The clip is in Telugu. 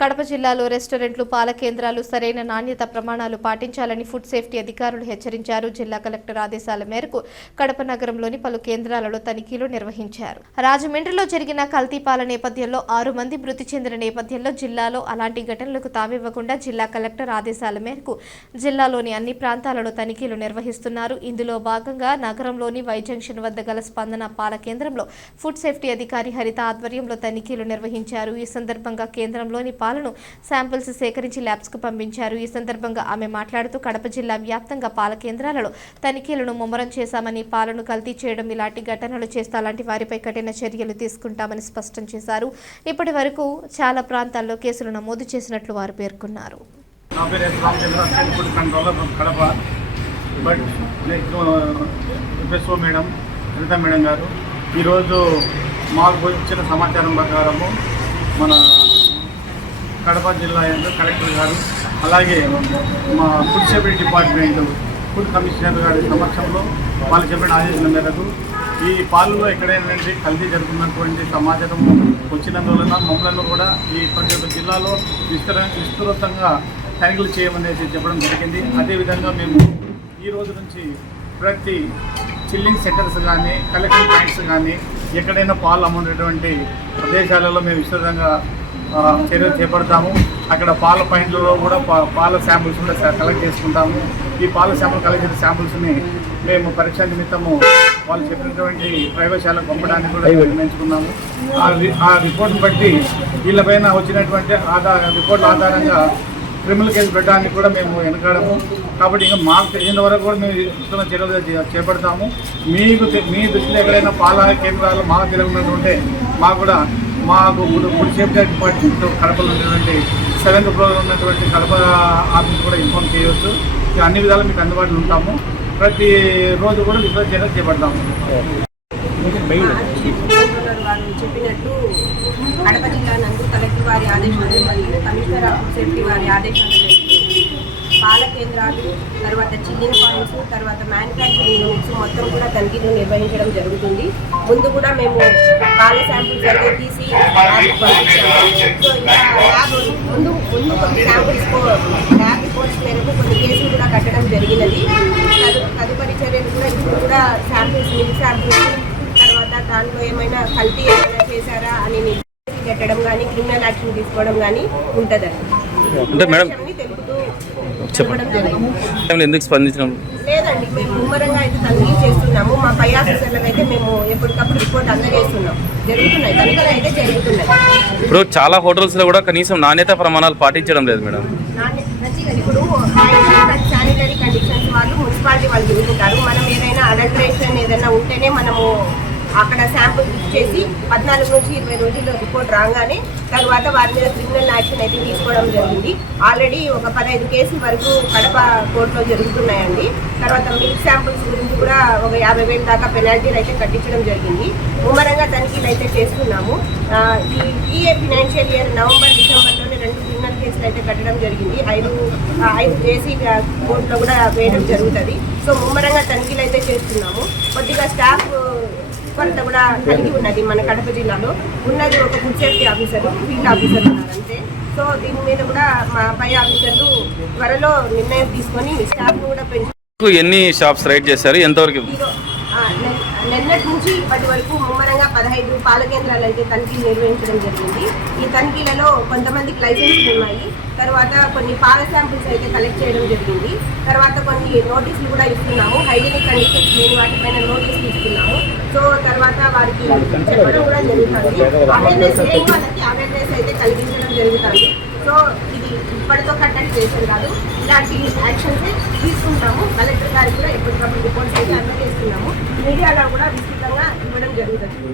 కడప జిల్లాలో రెస్టారెంట్లు, పాల కేంద్రాలు సరైన నాణ్యత ప్రమాణాలు పాటించాలని ఫుడ్ సేఫ్టీ అధికారులు హెచ్చరించారు. జిల్లా కలెక్టర్ ఆదేశాల మేరకు కడప నగరంలోని పలు కేంద్రాలలో తనిఖీలు నిర్వహించారు. రాజమండ్రిలో జరిగిన కల్తీ పాల నేపథ్యంలో 6 మంది మృతి చెందిన నేపథ్యంలో జిల్లాలో అలాంటి ఘటనలకు తావివ్వకుండా జిల్లా కలెక్టర్ ఆదేశాల మేరకు జిల్లాలోని అన్ని ప్రాంతాలలో తనిఖీలు నిర్వహిస్తున్నారు. ఇందులో భాగంగా నగరంలోని వై జంక్షన్ వద్ద గల స్పందన పాల కేంద్రంలో ఫుడ్ సేఫ్టీ అధికారి హరిత ఆధ్వర్యంలో తనిఖీలు నిర్వహించారు. ఈ సందర్భంగా కేంద్రంలోని పాలను శాంపిల్స్ సేకరించి ల్యాబ్స్ కు పంపించారు. ఈ సందర్భంగా ఆమె మాట్లాడుతూ కడప జిల్లా వ్యాప్తంగా పాల కేంద్రాలలో తనిఖీలను ముమ్మరం చేశామని, పాలను కల్తీ చేయడం ఇలాంటి ఘటనలు చేస్తే అలాంటి వారిపై కఠిన చర్యలు తీసుకుంటామని స్పష్టం చేశారు. ఇప్పటి వరకు చాలా ప్రాంతాల్లో కేసులు నమోదు చేసినట్లు వారు పేర్కొన్నారు. ఈరోజు మాకు ఇచ్చిన సమాచారం ప్రకారము మన కడప జిల్లా కలెక్టర్ గారు, అలాగే మా food safety department food commissioner గారి సమక్షంలో వాళ్ళు చెప్పిన ఆదేశాల మేరకు ఈ పాలలో ఎక్కడైనా కల్తీ జరుగుతున్నటువంటి సమాచారం వచ్చినందువలన మమ్మల్ని కూడా ఈ ప్రతి ఒక్క జిల్లాలో విస్తృతంగా తనిఖీలు చేయమనేసి చెప్పడం జరిగింది. అదేవిధంగా మేము ఈ రోజు నుంచి ప్రతి చిల్లింగ్ సెంటర్స్ కానీ, కలెక్షన్ పాయింట్స్ కానీ, ఎక్కడైనా పాలు అమ్ముకునేటువంటి ప్రదేశాలలో మేము విస్తృతంగా చర్యలు చేపడతాము. అక్కడ పాల పాయింట్లలో కూడా పాల శాంపుల్స్ కూడా కలెక్ట్ చేసుకుంటాము. ఈ పాల శాంపుల్ కలెక్ట్ చేసిన శాంపుల్స్ని మేము పరీక్ష నిమిత్తము వాళ్ళు చెప్పినటువంటి ప్రయోగశాలకు పంపడానికి కూడా నిర్ణయించుకున్నాము. ఆ రిపోర్ట్ని బట్టి వీళ్ళపైన వచ్చినటువంటి రిపోర్ట్ల ఆధారంగా క్రిమినల్ కేసు పెట్టడానికి కూడా మేము వెనకాడము. కాబట్టి ఇంకా మాకు తెలిసిన వరకు కూడా మేము ఇస్తున్న చర్యలు చేపడతాము. మీ దృష్టిలో ఎక్కడైనా పాల కేంద్రాలు మాకు తెలియకున్నట్టుంటే మాకు ఫుడ్ సేఫ్టీ డిపార్ట్మెంట్ కడపలో ఉన్నటువంటి 7th ఫ్లోర్లో ఉన్నటువంటి కడప ఆఫీస్ కూడా ఇన్ఫార్మ్ చేయవచ్చు. అన్ని విధాలు మీకు అందుబాటులో ఉంటాము. ప్రతి రోజు కూడా విశ్వాస చర్యలు చేపడతాము. చెప్పినట్టు కడప జిల్లా నందు కలెక్టర్ వారి ఆదేశాలు మరియు కమిషనర్ ఆఫ్ ఫుడ్ సేఫ్టీ వారి ఆదేశాల మేరకు పాల కేంద్రాలు, తర్వాత చిల్లింగ్ పాయింట్స్, తర్వాత మ్యానుఫ్యాక్చరింగ్ యూనిట్స్ మొత్తం కూడా తనిఖీలు నిర్వహించడం జరుగుతుంది. ముందు కూడా మేము పాల శాంపుల్స్ అయితే తీసి ల్యాబ్కి పంపించాము. సో ఇలా ల్యాబ్ ముందు కొన్ని శాంపుల్స్ ల్యాబ్ రిపోర్ట్స్ మేరకు కొన్ని కేసులు కూడా కట్టడం జరిగినది. తదుపరి చర్యలు కూడా ఇప్పుడు కూడా శాంపుల్స్, మిల్క్ శాంపుల్స్, తర్వాత దాంట్లో ఏమైనా కల్తీ ఏమైనా చేశారా అని పెట్టడం కానీ, క్రిమినల్ యాక్షన్ తీసుకోవడం కానీ ఉంటుందండి. తెలుపుతూ చెప్పడం జరిగింది. ఎందుకు స్పందించడం లేదండి, మేము ముమ్మరంగా అయితే తనిఖీ చేస్తున్నాము. మా పై ఆఫీసర్లకు అయితే మేము ఎప్పటికప్పుడు రిపోర్ట్ అందజేస్తున్నాం. జరుగుతున్నాయి, తనిఖీలు అయితే జరుగుతున్నాయి. ఇప్పుడు చాలా హోటల్స్లో కూడా కనీసం నాణ్యత ప్రమాణాలు పాటించడం లేదు మేడం. ఇప్పుడు శానిటరీ కండిషన్స్ వాళ్ళు మున్సిపాలిటీ వాళ్ళు చూసుకుంటారు. మనం ఏదైనా అడల్టరేషన్ ఏదైనా ఉంటేనే మనము అక్కడ శాంపుల్ ఇచ్చేసి 14 నుంచి 20 రోజుల్లో రిపోర్ట్ రాగానే తర్వాత వారి మీద క్రిమినల్ యాక్షన్ అయితే తీసుకోవడం జరిగింది. ఆల్రెడీ ఒక 15 కేసుల వరకు కడప కోర్టులో జరుగుతున్నాయండి. తర్వాత మిల్క్ శాంపుల్స్ గురించి కూడా ఒక 50,000 దాకా పెనాల్టీలు అయితే కట్టించడం జరిగింది. ముమ్మరంగా తనిఖీలు అయితే చేస్తున్నాము. ఈ ఫినాన్షియల్ ఇయర్ నవంబర్, డిసెంబర్లోనే 2 క్రిమినల్ కేసులు అయితే కట్టడం జరిగింది. 5 జేసీ కోర్టులో కూడా వేయడం జరుగుతుంది. సో ముమ్మరంగా తనిఖీలు అయితే చేస్తున్నాము. కొద్దిగా స్టాఫ్ కొరత కూడా కలిగి ఉన్నది. మన కడప జిల్లాలో ఉన్నది ఒక food safety officer, field officer ఉన్నారంటే. సో దీని మీద కూడా మా పై ఆఫీసర్లు త్వరలో నిర్ణయం తీసుకొని స్టాఫ్ను కూడా పెంచు. ఎన్ని షాప్స్ రైడ్ చేశారు, ఎంతవరకు? నిన్నటి నుంచి ఇప్పటి వరకు ముమ్మరంగా 15 పాల కేంద్రాలు అయితే తనిఖీలు నిర్వహించడం జరిగింది. ఈ తనిఖీలలో కొంతమందికి లైసెన్సులు ఉన్నాయి. తర్వాత కొన్ని పాల శాంపుల్స్ అయితే కలెక్ట్ చేయడం జరిగింది. తర్వాత కొన్ని నోటీసులు కూడా ఇస్తున్నాము. హైజీనిక్ కండిషన్స్ లేని వాటిపైన నోటీసులు ఇస్తున్నాము. సో తర్వాత వారికి చెప్పడం కూడా జరుగుతుంది. అవేర్నెస్ లేని వాళ్ళకి అవేర్నెస్ అయితే కలిగించడం జరుగుతుంది. సో ఇది ఇప్పటితో కట్టడి చేసేది కాదు, ఇలాంటి యాక్షన్స్ తీసుకుంటాము. కలెక్టర్ గారికి కూడా ఎప్పటికప్పుడు రిపోర్ట్స్ అయితే అందజేస్తున్నాము. మీడియాలో కూడా విస్తృతంగా ఇవ్వడం జరుగుతుంది.